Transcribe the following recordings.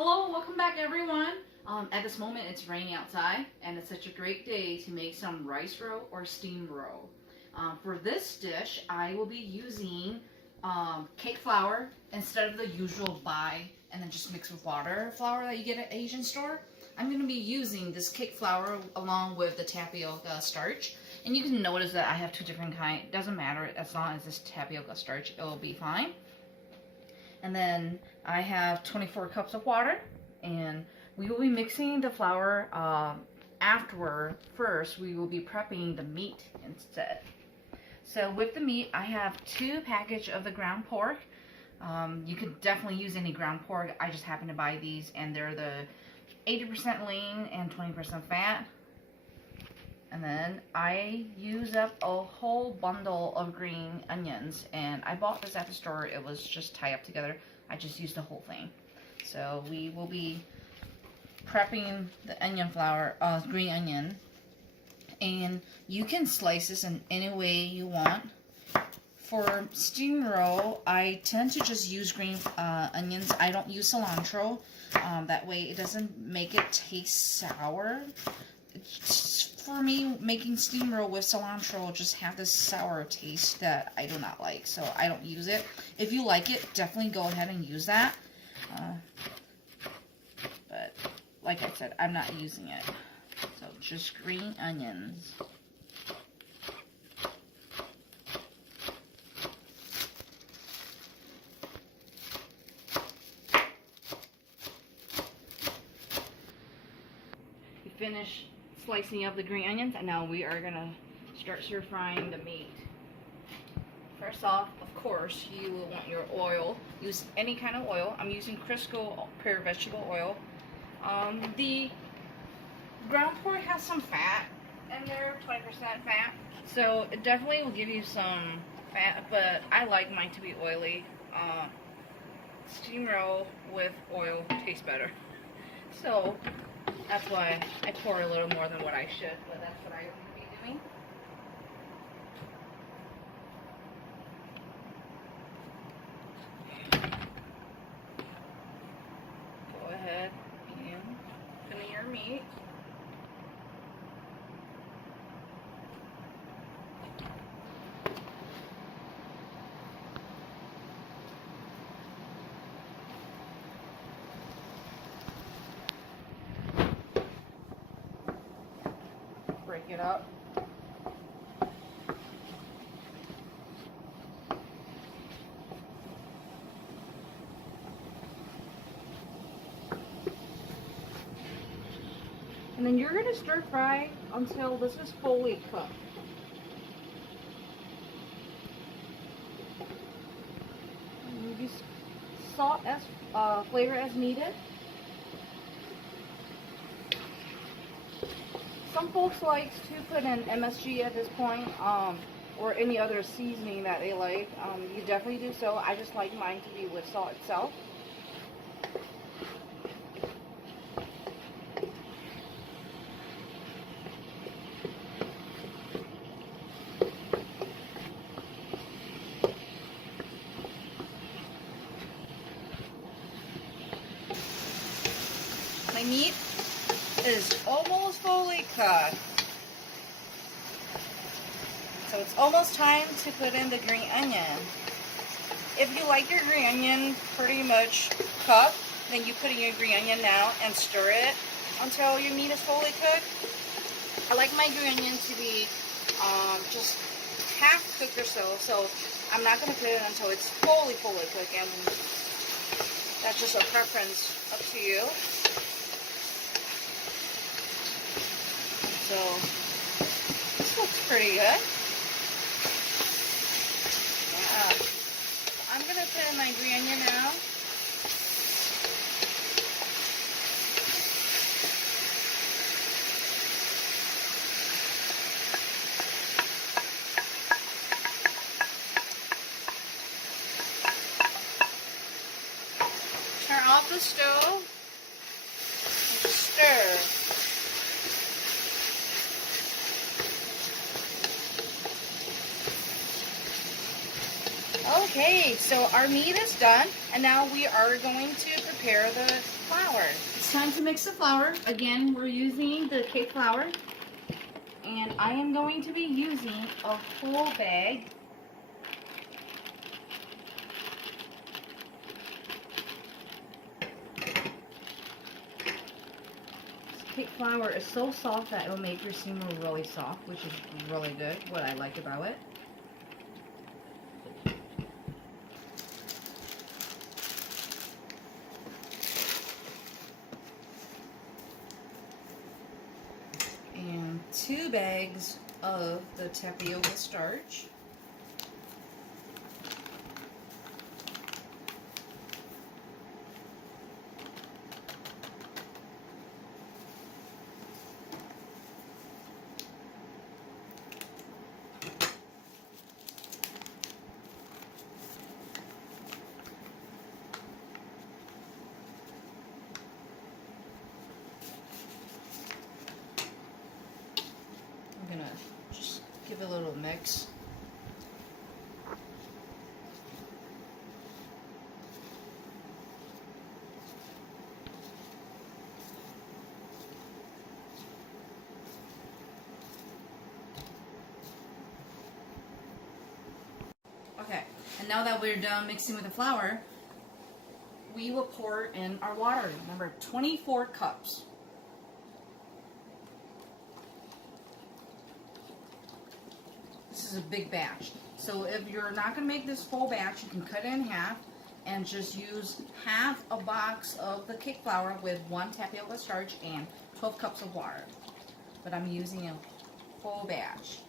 Hello, welcome back everyone. At this moment it's raining outside and it's such a great day to make some rice roe or steamed roe. For this dish I will be using cake flour instead of the usual buy and then just mix with water flour that you get at Asian store. I'm going to be using this cake flour along with the tapioca starch. And you can notice that I have two different kinds. It doesn't matter as long as it's tapioca starch, it will be fine. And then I have 24 cups of water, and we will be mixing the flour afterward. First, we will be prepping the meat instead. So with the meat, I have 2 packages of the ground pork. You could definitely use any ground pork. I just happen to buy these, and they're the 80% lean and 20% fat. And then I use up a whole bundle of green onions, and I bought this at the store. It was just tied up together. I just used the whole thing. So we will be prepping the onion flour, green onion, and you can slice this in any way you want. For steamed roe, I tend to just use green onions. I don't use cilantro. That way it doesn't make it taste sour. For me, making steamed roe with cilantro will just have this sour taste that I do not like, so I don't use it. If you like it, definitely go ahead and use that. But like I said, I'm not using it. So just green onions. You finish slicing up the green onions, and now we are gonna start stir frying the meat. First off, of course, you will want your oil. Use any kind of oil. I'm using Crisco pure vegetable oil. The ground pork has some fat in there, 20% fat, so it definitely will give you some fat, but I like mine to be oily. Steamed roe with oil tastes better. So that's why I pour a little more than what I should, but that's what I will be doing. Go ahead and put in your meat. Break it up. And then you're going to stir fry until this is fully cooked. And use salt as flavor as needed. Some folks like to put in MSG at this point, or any other seasoning that they like. You definitely do so. I just like mine to be with salt itself. My meat is almost fully cooked. So it's almost time to put in the green onion. If you like your green onion pretty much cooked, then you put in your green onion now and stir it until your meat is fully cooked. I like my green onion to be just half cooked or so, so I'm not going to put it until it's fully cooked, and that's just a preference up to you. So this looks pretty good. Yeah. I'm gonna put in my green onion now. Turn off the stove and just stir. Okay, so our meat is done, and now we are going to prepare prepare the flour. It's time to mix the flour. Again, we're using the cake flour. And I am going to be using a whole bag. This cake flour is so soft that it will make your steamer really soft, which is really good, what I like about it. And 2 bags of the tapioca starch. I'm gonna just give it a little mix. Okay, and now that we're done mixing with the flour, we will pour in our water. Remember, 24 cups. This is a big batch. So if you're not going to make this full batch, you can cut it in half and just use half a box of the cake flour with 1 tapioca starch and 12 cups of water. But I'm using a full batch.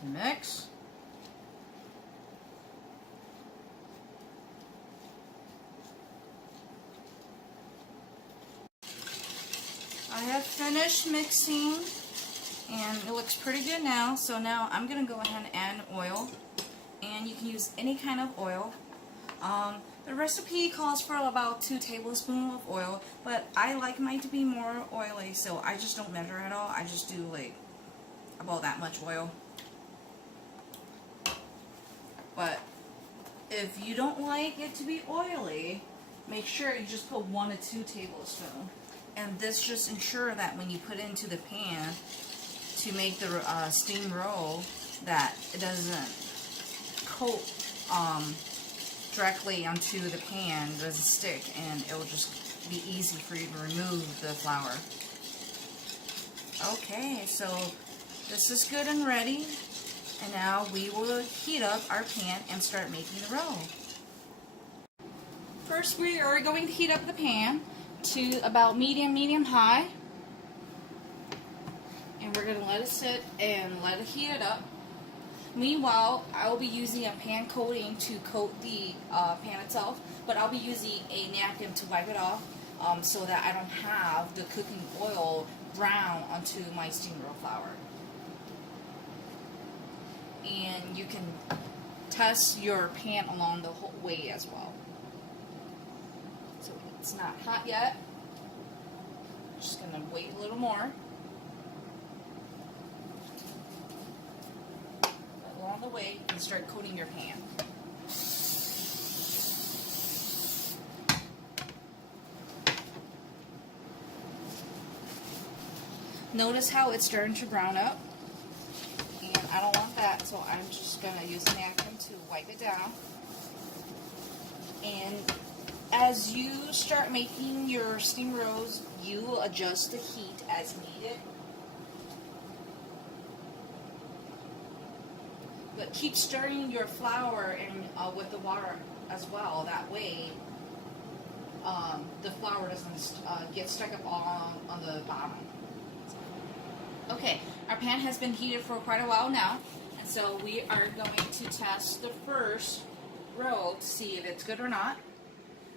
To mix. I have finished mixing and it looks pretty good now, so now I'm going to go ahead and add oil, and you can use any kind of oil. The recipe calls for about 2 tablespoons of oil, but I like mine to be more oily, so I just don't measure at all. I just do like about that much oil. But if you don't like it to be oily, make sure you just put 1 to 2 tablespoons. And this just ensure that when you put it into the pan to make the steam roll, that it doesn't coat directly onto the pan, it doesn't stick, and it will just be easy for you to remove the flour. Okay, so this is good and ready. And now we will heat up our pan and start making the roll. First, we are going to heat up the pan to about medium high. And we're going to let it sit and let it heat it up. Meanwhile, I will be using a pan coating to coat the pan itself, but I'll be using a napkin to wipe it off so that I don't have the cooking oil brown onto my steam roll flour. And you can test your pan along the whole way as well. So it's not hot yet. Just gonna wait a little more. Along the way, you can start coating your pan. Notice how it's starting to brown up. I don't want that, so I'm just going to use a napkin to wipe it down. And as you start making your steam rolls, you adjust the heat as needed. But keep stirring your flour and with the water as well. That way, the flour doesn't get stuck up on the bottom. Okay, our pan has been heated for quite a while now, and so we are going to test the first roll to see if it's good or not.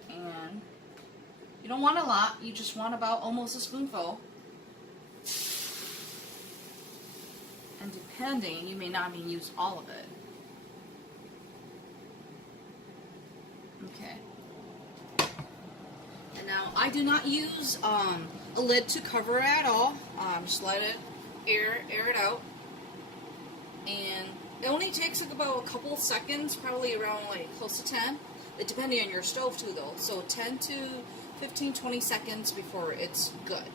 And you don't want a lot, you just want about almost a spoonful. And depending, you may not even use all of it. Okay. And now I do not use a lid to cover it at all. Just let it air it out. And it only takes like about a couple of seconds, probably around like close to 10. It depending on your stove too though. So 10 to 15, 20 seconds before it's good.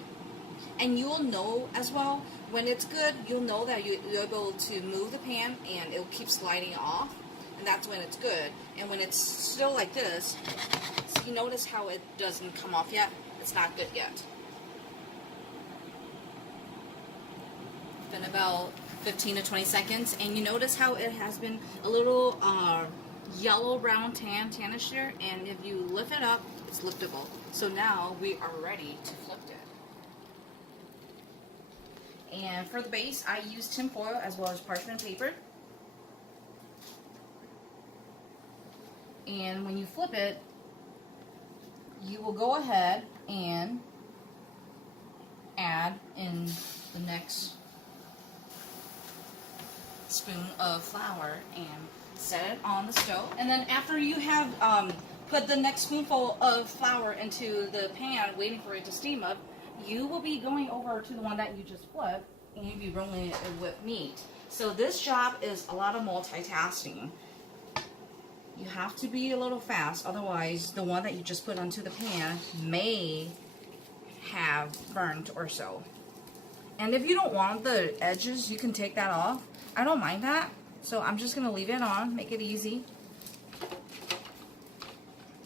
And you'll know as well, when it's good, you'll know that you're able to move the pan and it'll keep sliding off. And that's when it's good. And when it's still like this, so you notice how it doesn't come off yet? It's not good yet. Been about 15 to 20 seconds, and you notice how it has been a little yellow, brown, tannish there, and if you lift it up, it's liftable. So now we are ready to flip it. And for the base, I use tin foil as well as parchment paper. And when you flip it, you will go ahead and add in the next spoon of flour and set it on the stove. And then after you have put the next spoonful of flour into the pan waiting for it to steam up, you will be going over to the one that you just flipped and you'll be rolling it with meat. So this job is a lot of multitasking. You have to be a little fast, otherwise the one that you just put onto the pan may have burnt or so. And if you don't want the edges, you can take that off. I don't mind that, so I'm just going to leave it on, make it easy.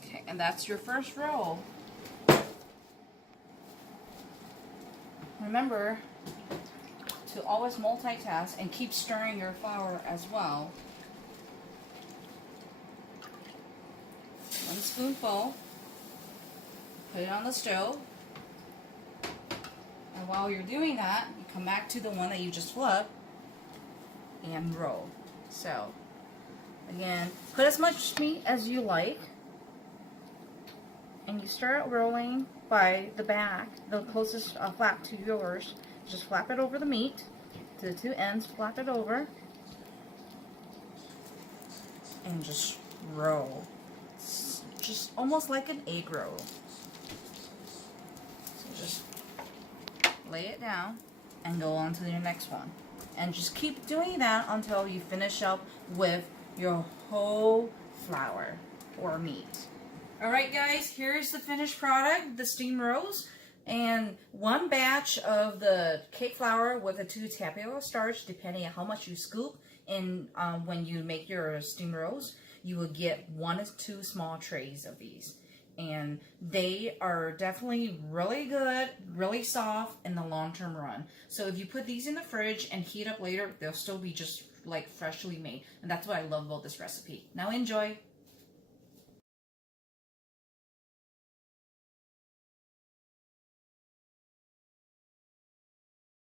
Okay, and that's your first roll. Remember to always multitask and keep stirring your flour as well. 1 spoonful. Put it on the stove. And while you're doing that, you come back to the one that you just flipped and roll. So, again, put as much meat as you like. And you start rolling by the back, the closest flap to yours. Just flap it over the meat, to the two ends, flap it over. And just roll. It's just almost like an egg roll. So just lay it down and go on to your next one. And just keep doing that until you finish up with your whole flour or meat. Alright guys, here's the finished product, the steamed rolls. And 1 batch of the cake flour with the 2 tapioca starch, depending on how much you scoop. And when you make your steamed rolls, you will get 1 to 2 small trays of these. And they are definitely really good, really soft in the long-term run. So if you put these in the fridge and heat up later, they'll still be just like freshly made. And that's what I love about this recipe. Now enjoy!